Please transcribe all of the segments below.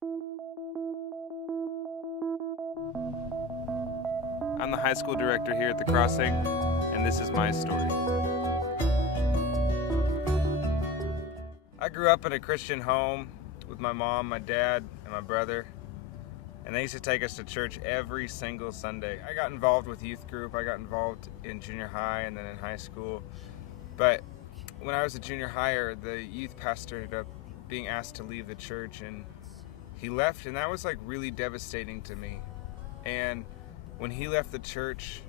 I'm the high school director here at The Crossing, and this is my story. I grew up in a Christian home with my mom, my dad, and my brother, and they used to take us to church every single Sunday. I got involved with youth group, I got involved in junior high and then in high school, but when I was a junior higher, the youth pastor ended up being asked to leave the church, and he left, and that was like really devastating to me. And when he left the church,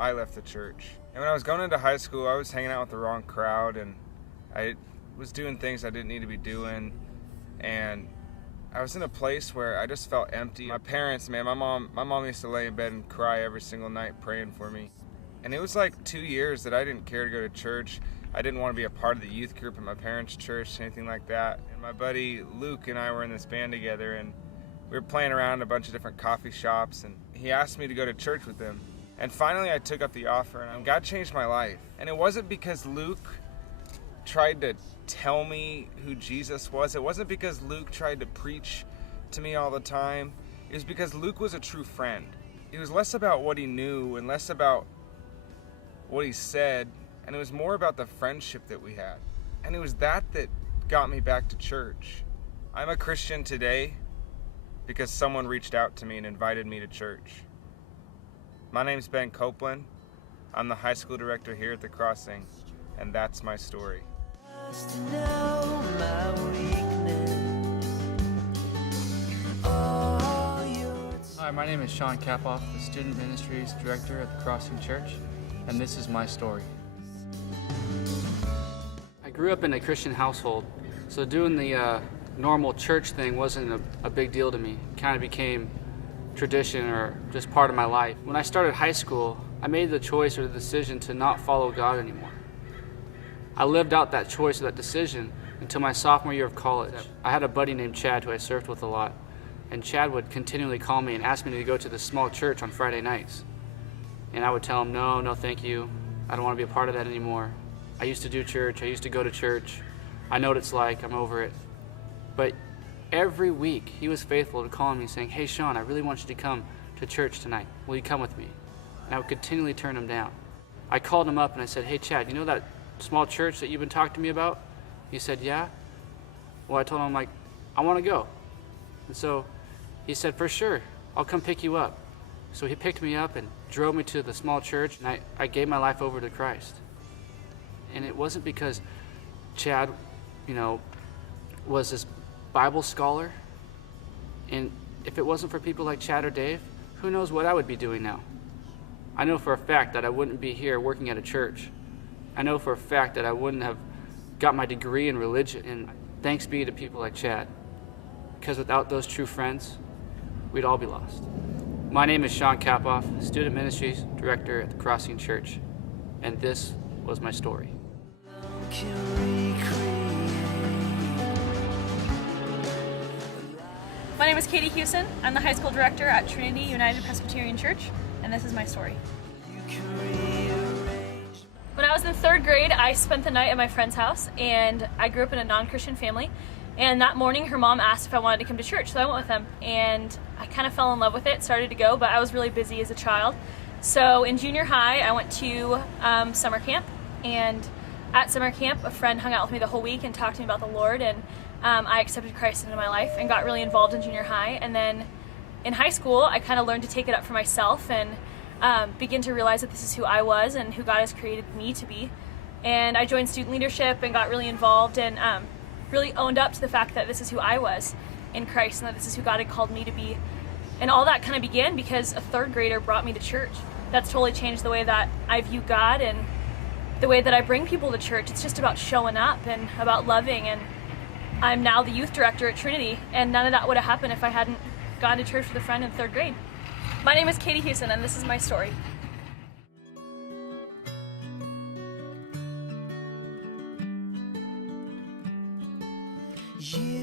I left the church. And when I was going into high school, I was hanging out with the wrong crowd, and I was doing things I didn't need to be doing, and I was in a place where I just felt empty. My parents, man, my mom used to lay in bed and cry every single night praying for me. And it was like 2 years that I didn't care to go to church. I didn't want to be a part of the youth group at my parents' church, anything like that. And my buddy Luke and I were in this band together, and we were playing around a bunch of different coffee shops, and he asked me to go to church with him. And finally I took up the offer, and God changed my life. And it wasn't because Luke tried to tell me who Jesus was. It wasn't because Luke tried to preach to me all the time. It was because Luke was a true friend. It was less about what he knew and less about what he said, and it was more about the friendship that we had. And it was that got me back to church. I'm a Christian today because someone reached out to me and invited me to church. My name's Ben Copeland. I'm the high school director here at The Crossing, and that's my story. Hi, my name is Sean Kapoff, the Student Ministries Director at The Crossing Church, and this is my story. I grew up in a Christian household, so doing the normal church thing wasn't a big deal to me. It kind of became tradition or just part of my life. When I started high school, I made the choice or the decision to not follow God anymore. I lived out that choice or that decision until my sophomore year of college. I had a buddy named Chad who I surfed with a lot, and Chad would continually call me and ask me to go to this small church on Friday nights. And I would tell him, no, thank you. I don't want to be a part of that anymore. I used to do church, I used to go to church. I know what it's like, I'm over it. But every week he was faithful to calling me saying, hey Sean, I really want you to come to church tonight. Will you come with me? And I would continually turn him down. I called him up and I said, hey Chad, you know that small church that you've been talking to me about? He said, yeah. Well, I told him, I want to go. And so he said, for sure, I'll come pick you up. So he picked me up and drove me to the small church, and I gave my life over to Christ. And it wasn't because Chad, was this Bible scholar. And if it wasn't for people like Chad or Dave, who knows what I would be doing now. I know for a fact that I wouldn't be here working at a church. I know for a fact that I wouldn't have got my degree in religion, and thanks be to people like Chad, because without those true friends, we'd all be lost. My name is Sean Kapoff, Student Ministries Director at The Crossing Church, and this was my story. My name is Katie Hewson. I'm the high school director at Trinity United Presbyterian Church, and this is my story. When I was in third grade, I spent the night at my friend's house, and I grew up in a non-Christian family. And that morning, her mom asked if I wanted to come to church, so I went with them. And I kind of fell in love with it, started to go, but I was really busy as a child. So in junior high, I went to summer camp, and at summer camp, a friend hung out with me the whole week and talked to me about the Lord, and I accepted Christ into my life and got really involved in junior high. And then in high school, I kind of learned to take it up for myself and begin to realize that this is who I was and who God has created me to be. And I joined student leadership and got really involved and really owned up to the fact that this is who I was in Christ and that this is who God had called me to be. And all that kind of began because a third grader brought me to church. That's totally changed the way that I view God and the way that I bring people to church. It's just about showing up and about loving, and I'm now the youth director at Trinity, and none of that would have happened if I hadn't gone to church with a friend in third grade. My name is Katie Hewson, and this is my story. You